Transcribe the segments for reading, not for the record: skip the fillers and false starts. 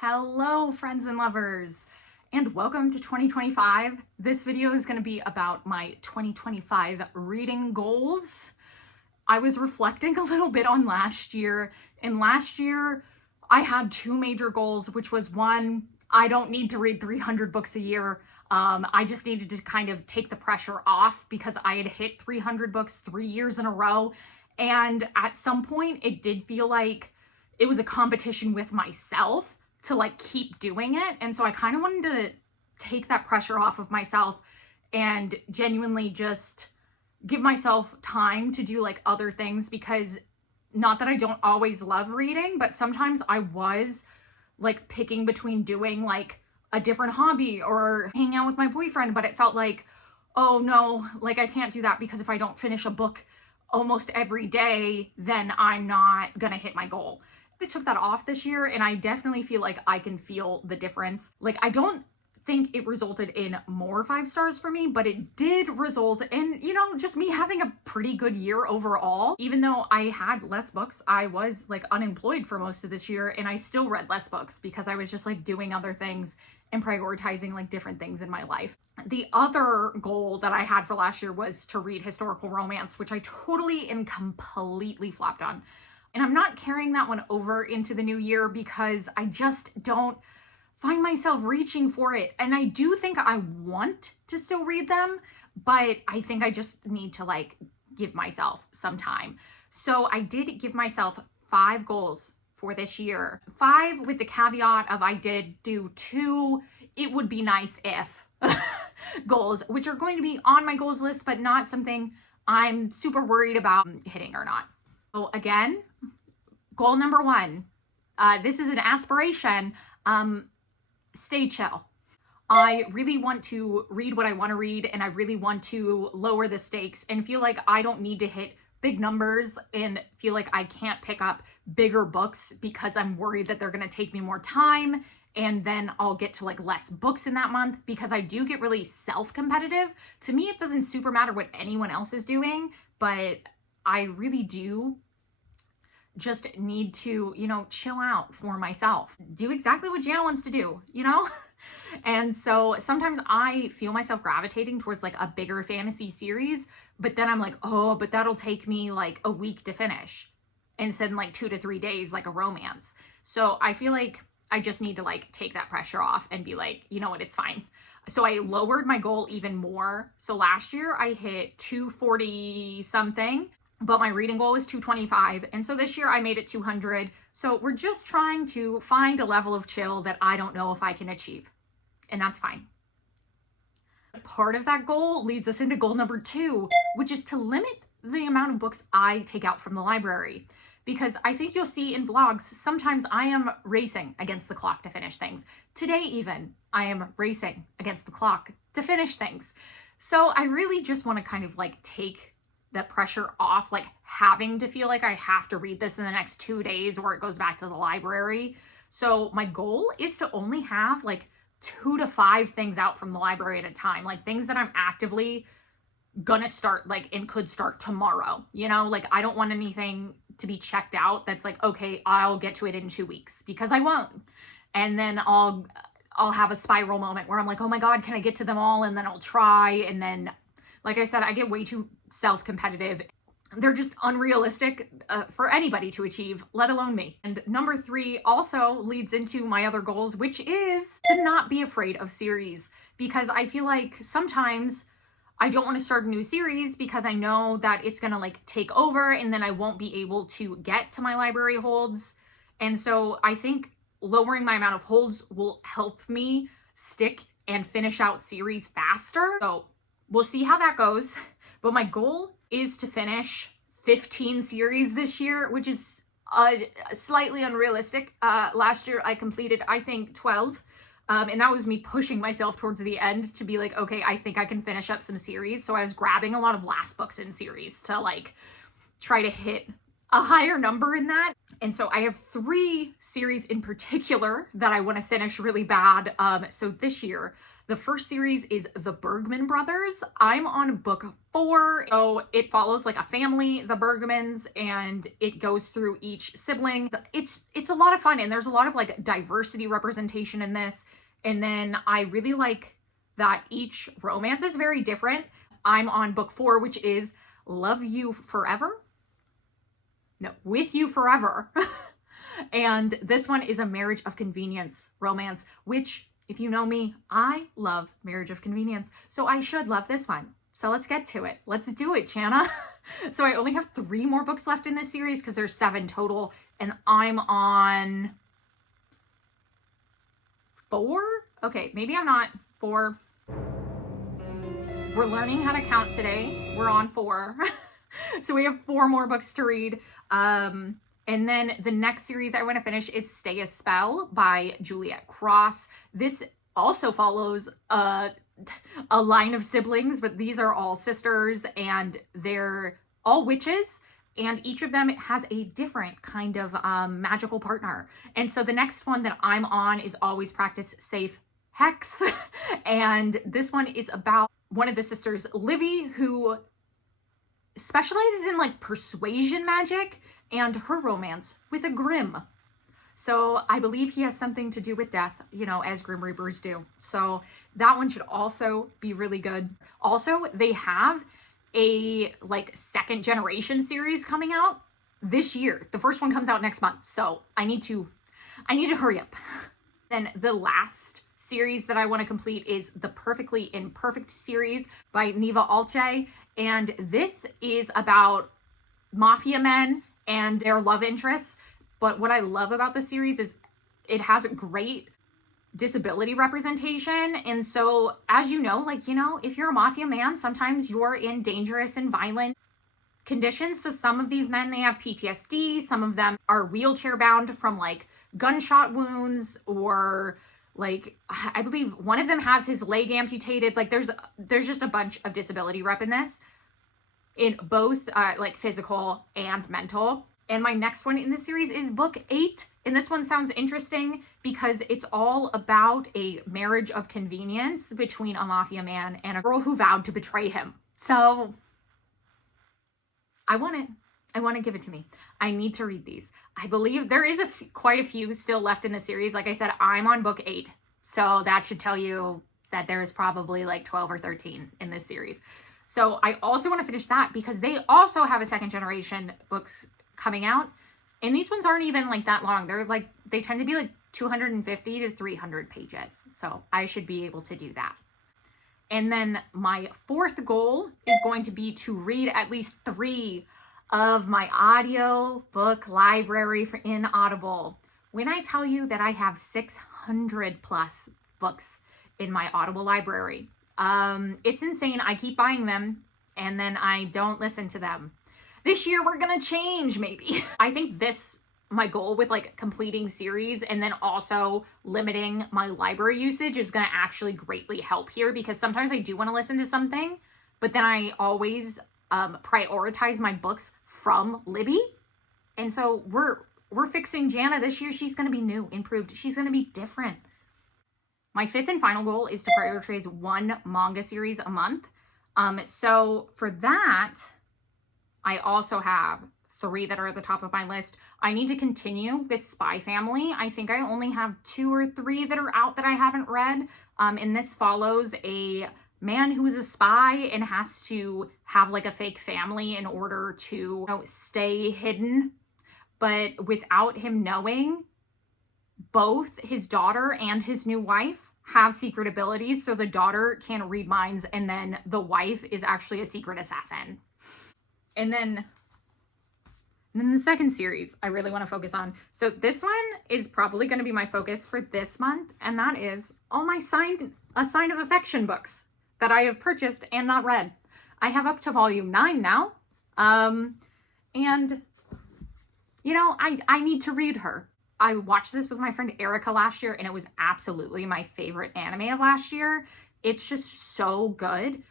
Hello, friends and lovers, and welcome to 2025. This video is going to be about my 2025 reading goals. I was reflecting a little bit on last year, and last year I had two major goals, which was one, I don't need to read 300 books a year. I just needed to kind of take the pressure off because I had hit 300 books 3 years in a row. And at some point it did feel like it was a competition with myself to like keep doing it. And so I kind of wanted to take that pressure off of myself and genuinely just give myself time to do like other things, because not that I don't always love reading, but sometimes I was like picking between doing like a different hobby or hanging out with my boyfriend, but it felt like, oh no, like I can't do that because if I don't finish a book almost every day, then I'm not gonna hit my goal. I took that off this year and I definitely feel like I can feel the difference. Like, I don't think it resulted in more 5 stars for me, but it did result in, just me having a pretty good year overall. Even though I had less books, I was like unemployed for most of this year and I still read less books because I was just like doing other things and prioritizing like different things in my life. The other goal that I had for last year was to read historical romance, which I totally and completely flopped on. And I'm not carrying that one over into the new year because I just don't find myself reaching for it. And I do think I want to still read them, but I think I just need to like give myself some time. So I did give myself 5 goals for this year. 5 with the caveat of I did do 2, it would be nice if goals, which are going to be on my goals list, but not something I'm super worried about hitting or not. So again, goal number 1, this is an aspiration, stay chill. I really want to read what I want to read, and I really want to lower the stakes and feel like I don't need to hit big numbers and feel like I can't pick up bigger books because I'm worried that they're going to take me more time and then I'll get to like less books in that month, because I do get really self-competitive. To me, it doesn't super matter what anyone else is doing, but I really do just need to, chill out for myself. Do exactly what Jana wants to do, And so sometimes I feel myself gravitating towards like a bigger fantasy series, but then I'm like, oh, but that'll take me like a week to finish instead of like 2 to 3 days, like a romance. So I feel like I just need to like take that pressure off and be like, you know what, it's fine. So I lowered my goal even more. So last year I hit 240 something, but my reading goal was 225. And so this year I made it 200. So we're just trying to find a level of chill that I don't know if I can achieve. And that's fine. Part of that goal leads us into goal number 2, which is to limit the amount of books I take out from the library. Because I think you'll see in vlogs, sometimes I am racing against the clock to finish things. Today even, I am racing against the clock to finish things. So I really just want to kind of like take that pressure off, like having to feel like I have to read this in the next 2 days or it goes back to the library. So my goal is to only have like 2 to 5 things out from the library at a time, like things that I'm actively gonna start like and could start tomorrow. Like I don't want anything to be checked out that's like, okay, I'll get to it in 2 weeks, because I won't. And then I'll have a spiral moment where I'm like, oh my God, can I get to them all? And then I'll try. And then, like I said, I get way too self-competitive. They're just unrealistic for anybody to achieve, let alone me. And number 3 also leads into my other goals, which is to not be afraid of series, because I feel like sometimes I don't want to start a new series because I know that it's going to like take over and then I won't be able to get to my library holds. And so I think lowering my amount of holds will help me stick and finish out series faster. So we'll see how that goes. But my goal is to finish 15 series this year, which is slightly unrealistic. Last year I completed, I think, 12. And that was me pushing myself towards the end to be like, okay, I think I can finish up some series. So I was grabbing a lot of last books in series to like try to hit a higher number in that. And so I have 3 series in particular that I want to finish really bad. So this year, the first series is The Bergman Brothers. I'm on book 4. So it follows like a family, the Bergmans, and it goes through each sibling. It's a lot of fun, and there's a lot of like diversity representation in this. And then I really like that each romance is very different. I'm on book 4, which is Love You Forever. No, With You Forever. And this one is a marriage of convenience romance, which, if you know me, I love marriage of convenience. So I should love this one. So let's get to it. Let's do it, Jana. So I only have 3 more books left in this series because there's 7 total. And I'm on 4? Okay, maybe I'm not 4. We're learning how to count today. We're on 4. So we have 4 more books to read. And then the next series I want to finish is Stay a Spell by Juliet Cross. This also follows a line of siblings, but these are all sisters and they're all witches. And each of them has a different kind of magical partner. And so the next one that I'm on is Always Practice Safe Hex. And this one is about one of the sisters, Libby, who specializes in like persuasion magic and her romance with a Grim. So I believe he has something to do with death, you know, as Grim Reapers do. So that one should also be really good. Also, they have a like 2nd generation series coming out this year. The first one comes out next month. So I need to hurry up. Then the last series that I want to complete is the Perfectly Imperfect series by Neva Alche. And this is about mafia men and their love interests. But what I love about the series is it has great disability representation. And so, as you know, like, you know, if you're a mafia man, sometimes you're in dangerous and violent conditions. So some of these men, they have PTSD. Some of them are wheelchair bound from like gunshot wounds, or like, I believe one of them has his leg amputated. Like there's just a bunch of disability rep in this, in both like physical and mental. And my next one in this series is book 8. And this one sounds interesting because it's all about a marriage of convenience between a mafia man and a girl who vowed to betray him. So I want it. I want to give it to me. I need to read these. I believe there is quite a few still left in the series. Like I said, I'm on book 8. So that should tell you that there's probably like 12 or 13 in this series. So I also want to finish that because they also have a 2nd generation books coming out. And these ones aren't even like that long. They tend to be like 250 to 300 pages. So I should be able to do that. And then my 4th goal is going to be to read at least 3 of my audio book library in Audible. When I tell you that I have 600 plus books in my Audible library, it's insane. I keep buying them and then I don't listen to them. This year we're gonna change, maybe. I think my goal with like completing series and then also limiting my library usage is gonna actually greatly help here, because sometimes I do want to listen to something, but then I always prioritize my books from Libby. And so we're fixing Jana this year. She's gonna be new, improved. She's gonna be different. My 5th and final goal is to prioritize 1 manga series a month. So for that, I also have 3 that are at the top of my list. I need to continue with Spy Family. I think I only have 2 or 3 that are out that I haven't read. And this follows a man who is a spy and has to have like a fake family in order to, you know, stay hidden. But without him knowing, both his daughter and his new wife have secret abilities. So the daughter can read minds, and then the wife is actually a secret assassin. And then the 2nd series I really want to focus on. So this one is probably going to be my focus for this month. And that is all my A Sign of Affection books that I have purchased and not read. I have up to volume 9 now. And you know, I need to read her. I watched this with my friend Erica last year, and it was absolutely my favorite anime of last year. It's just so good,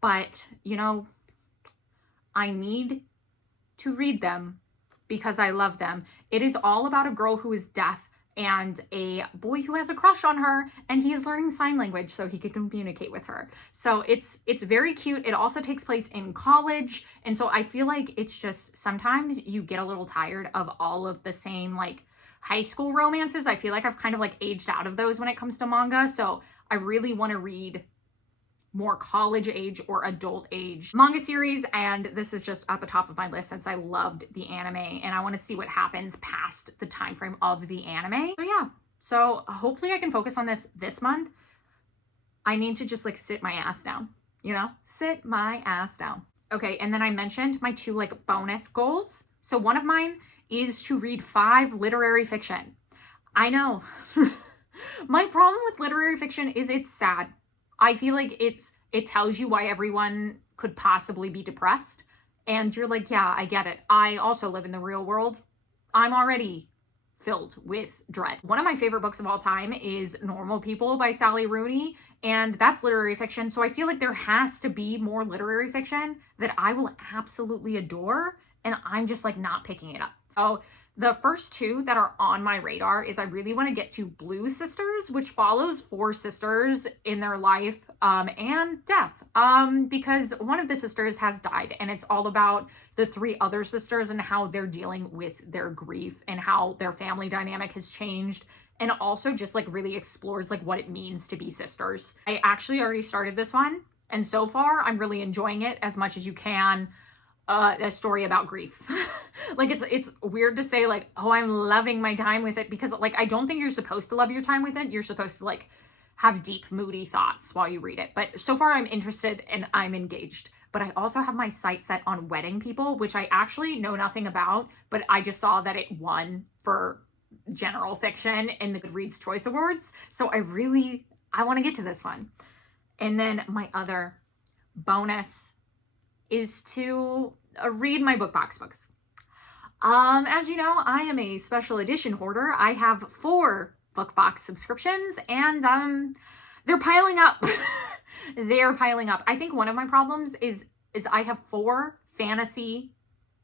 but you know, I need to read them because I love them. It is all about a girl who is deaf and a boy who has a crush on her, and he is learning sign language so he can communicate with her. So it's very cute. It also takes place in college, and so I feel like it's just sometimes you get a little tired of all of the same like high school romances. I feel like I've kind of like aged out of those when it comes to manga, so I really want to read more college age or adult age manga series, and this is just at the top of my list since I loved the anime and I want to see what happens past the time frame of the anime. So yeah, so hopefully I can focus on this month. I need to just like sit my ass down, you know, sit my ass down. Okay, and then I mentioned my 2 like bonus goals. So one of mine is to read 5 literary fiction. I know. My problem with literary fiction is it's sad. I feel like it tells you why everyone could possibly be depressed. And you're like, yeah, I get it. I also live in the real world. I'm already filled with dread. One of my favorite books of all time is Normal People by Sally Rooney, and that's literary fiction. So I feel like there has to be more literary fiction that I will absolutely adore, and I'm just like not picking it up. So the first 2 that are on my radar is I really want to get to Blue Sisters, which follows 4 sisters in their life and death, because one of the sisters has died, and it's all about the 3 other sisters and how they're dealing with their grief and how their family dynamic has changed, and also just like really explores like what it means to be sisters. I actually already started this one, and so far I'm really enjoying it as much as you can. A story about grief. Like it's weird to say like, oh, I'm loving my time with it, because like I don't think you're supposed to love your time with it. You're supposed to like have deep moody thoughts while you read it. But so far I'm interested and I'm engaged. But I also have my sights set on Wedding People, which I actually know nothing about, but I just saw that it won for general fiction in the Goodreads Choice Awards. So I want to get to this one. And then my other bonus is to read my BookBox books. As you know, I am a special edition hoarder. I have 4 BookBox subscriptions, and they're piling up. They're piling up. I think one of my problems is I have 4 fantasy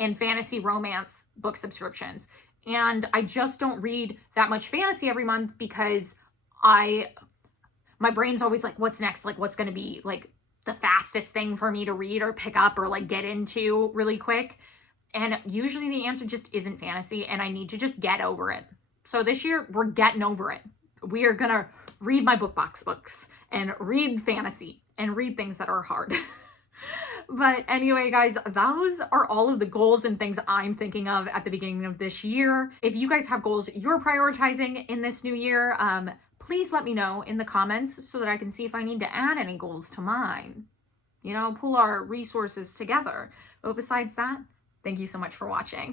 and fantasy romance book subscriptions, and I just don't read that much fantasy every month because my brain's always like, what's next? Like, what's going to be like the fastest thing for me to read or pick up or like get into really quick? And usually the answer just isn't fantasy, and I need to just get over it. So this year we're getting over it. We are gonna read my BookBox books and read fantasy and read things that are hard. But anyway, guys, those are all of the goals and things I'm thinking of at the beginning of this year. If you guys have goals you're prioritizing in this new year, please let me know in the comments so that I can see if I need to add any goals to mine. You know, pull our resources together. But besides that, thank you so much for watching.